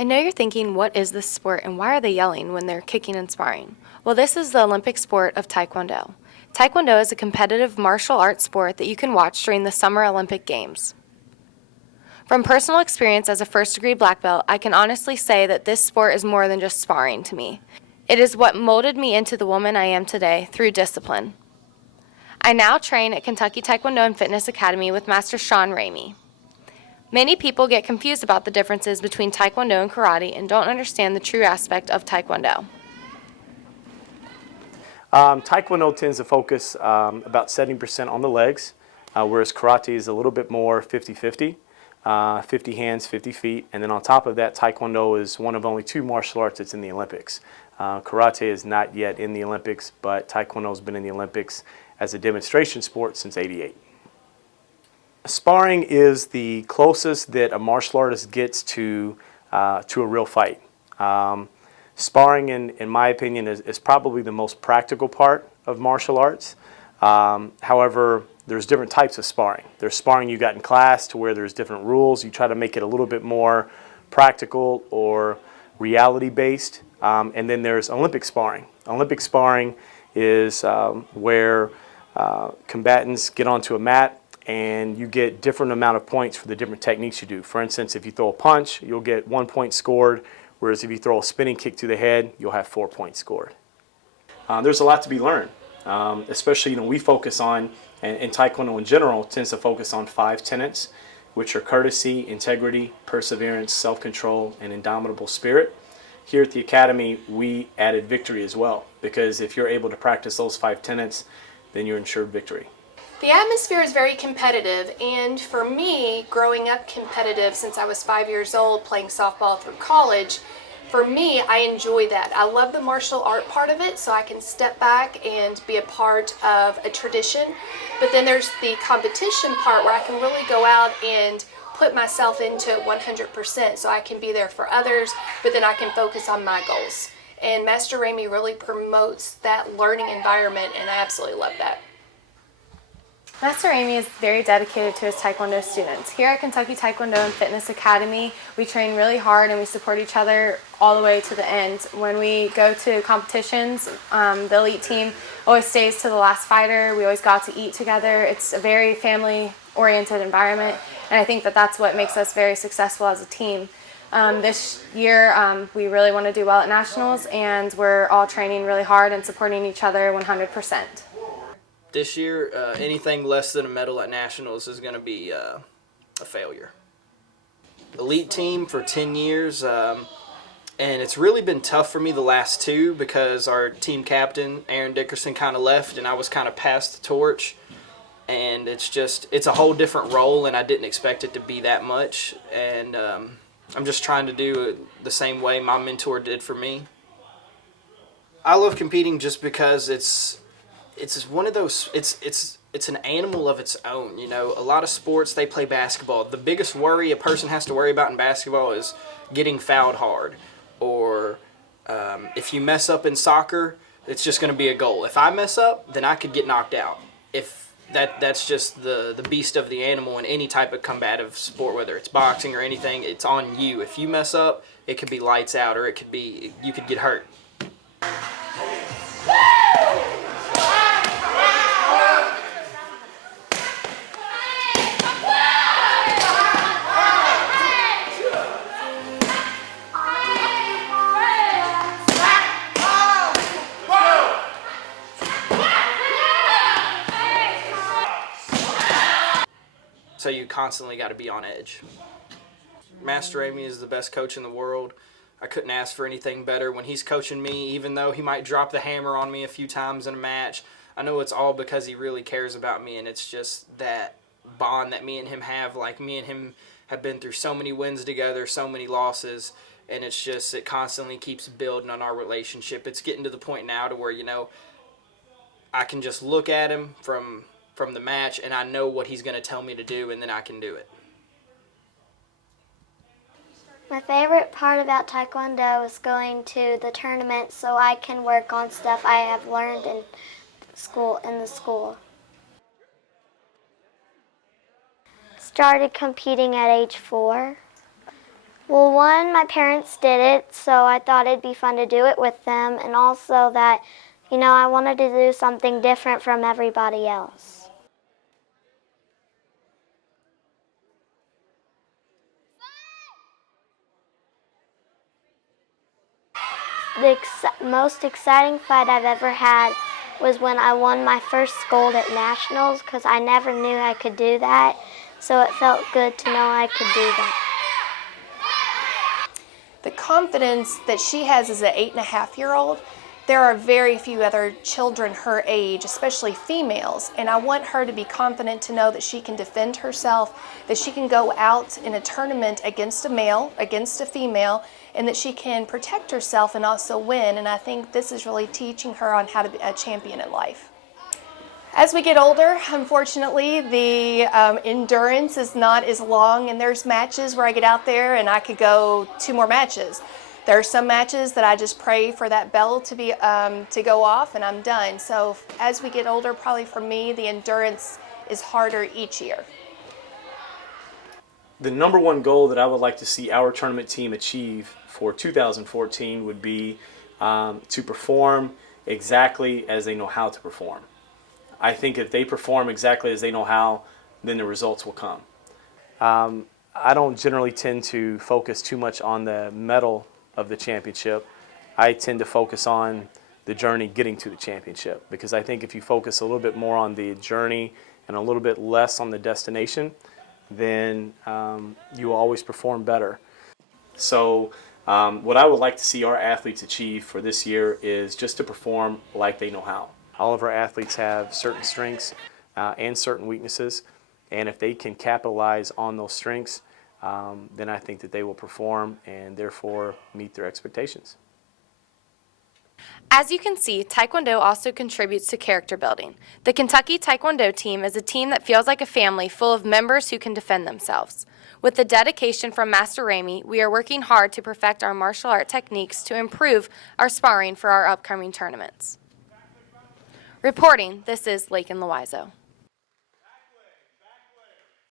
I know you're thinking, what is this sport and why are they yelling when they're kicking and sparring? Well, this is the Olympic sport of Taekwondo. Taekwondo is a competitive martial arts sport that you can watch during the Summer Olympic Games. From personal experience as a first-degree black belt, I can honestly say that this sport is more than just sparring to me. It is what molded me into the woman I am today through discipline. I now train at Kentucky Taekwondo and Fitness Academy with Master Sean Ramey. Many people get confused about the differences between Taekwondo and karate and don't understand the true aspect of Taekwondo. Taekwondo tends to focus about 70% on the legs, whereas karate is a little bit more 50-50, 50 hands, 50 feet. And then on top of that, Taekwondo is one of only two martial arts that's in the Olympics. Karate is not yet in the Olympics, but Taekwondo has been in the Olympics as a demonstration sport since '88. Sparring is the closest that a martial artist gets to a real fight. Sparring, in my opinion, is probably the most practical part of martial arts. However, there's different types of sparring. There's sparring you got in class to where there's different rules. You try to make it a little bit more practical or reality-based. And then there's Olympic sparring. Olympic sparring is where combatants get onto a mat and you get different amount of points for the different techniques you do. For instance, if you throw a punch, you'll get 1 point scored, whereas if you throw a spinning kick to the head, you'll have 4 points scored. There's a lot to be learned, especially we focus on, and Taekwondo in general tends to focus on 5 tenets, which are courtesy, integrity, perseverance, self-control, and indomitable spirit. Here at the Academy, we added victory as well, because if you're able to practice those 5 tenets, then you're ensured victory. The atmosphere is very competitive, and for me, growing up competitive since I was 5 years old, playing softball through college, for me, I enjoy that. I love the martial art part of it, so I can step back and be a part of a tradition. But then there's the competition part where I can really go out and put myself into it 100%, so I can be there for others, but then I can focus on my goals. And Master Ramey really promotes that learning environment, and I absolutely love that. Master Ramey is very dedicated to his Taekwondo students. Here at Kentucky Taekwondo and Fitness Academy, we train really hard and we support each other all the way to the end. When we go to competitions, the elite team always stays to the last fighter. We always go out to eat together. It's a very family-oriented environment, and I think that that's what makes us very successful as a team. This year, we really want to do well at nationals, and we're all training really hard and supporting each other 100%. This year, anything less than a medal at nationals is going to be a failure. Elite team for 10 years, and it's really been tough for me the last 2 because our team captain, Aaron Dickerson, kind of left and I was kind of passed the torch. And it's a whole different role, and I didn't expect it to be that much. And I'm just trying to do it the same way my mentor did for me. I love competing just because it's one of those, it's an animal of its own. A lot of sports, they play basketball. The biggest worry a person has to worry about in basketball is getting fouled hard. Or if you mess up in soccer, it's just going to be a goal. If I mess up, then I could get knocked out. That's just the beast of the animal in any type of combative sport, whether it's boxing or anything, it's on you. If you mess up, it could be lights out, or you could get hurt. So you constantly got to be on edge. Master Ramey is the best coach in the world. I couldn't ask for anything better. When he's coaching me, even though he might drop the hammer on me a few times in a match, I know it's all because he really cares about me, and it's just that bond that me and him have. Like, me and him have been through so many wins together, so many losses, and it constantly keeps building on our relationship. It's getting to the point now to where, I can just look at him from the match, and I know what he's going to tell me to do, and then I can do it. My favorite part about Taekwondo is going to the tournament so I can work on stuff I have learned in the school. Started competing at age 4. Well, one, my parents did it, so I thought it'd be fun to do it with them, and also that, I wanted to do something different from everybody else. The most exciting fight I've ever had was when I won my first gold at nationals, because I never knew I could do that, so it felt good to know I could do that. The confidence that she has as an 8.5-year-old, there are very few other children her age, especially females, and I want her to be confident to know that she can defend herself, that she can go out in a tournament against a male, against a female, and that she can protect herself and also win, and I think this is really teaching her on how to be a champion in life. As we get older, unfortunately, the endurance is not as long, and there's matches where I get out there and I could go 2 more matches. There are some matches that I just pray for that bell to be to go off and I'm done. So as we get older, probably for me, the endurance is harder each year. The number one goal that I would like to see our tournament team achieve for 2014 would be to perform exactly as they know how to perform. I think if they perform exactly as they know how, then the results will come. I don't generally tend to focus too much on the medal of the championship. I tend to focus on the journey getting to the championship, because I think if you focus a little bit more on the journey and a little bit less on the destination, then you will always perform better. So what I would like to see our athletes achieve for this year is just to perform like they know how. All of our athletes have certain strengths and certain weaknesses, and if they can capitalize on those strengths, then I think that they will perform and therefore meet their expectations. As you can see, Taekwondo also contributes to character building. The Kentucky Taekwondo team is a team that feels like a family full of members who can defend themselves. With the dedication from Master Ramey, we are working hard to perfect our martial art techniques to improve our sparring for our upcoming tournaments. Reporting, this is Lakin Loizo.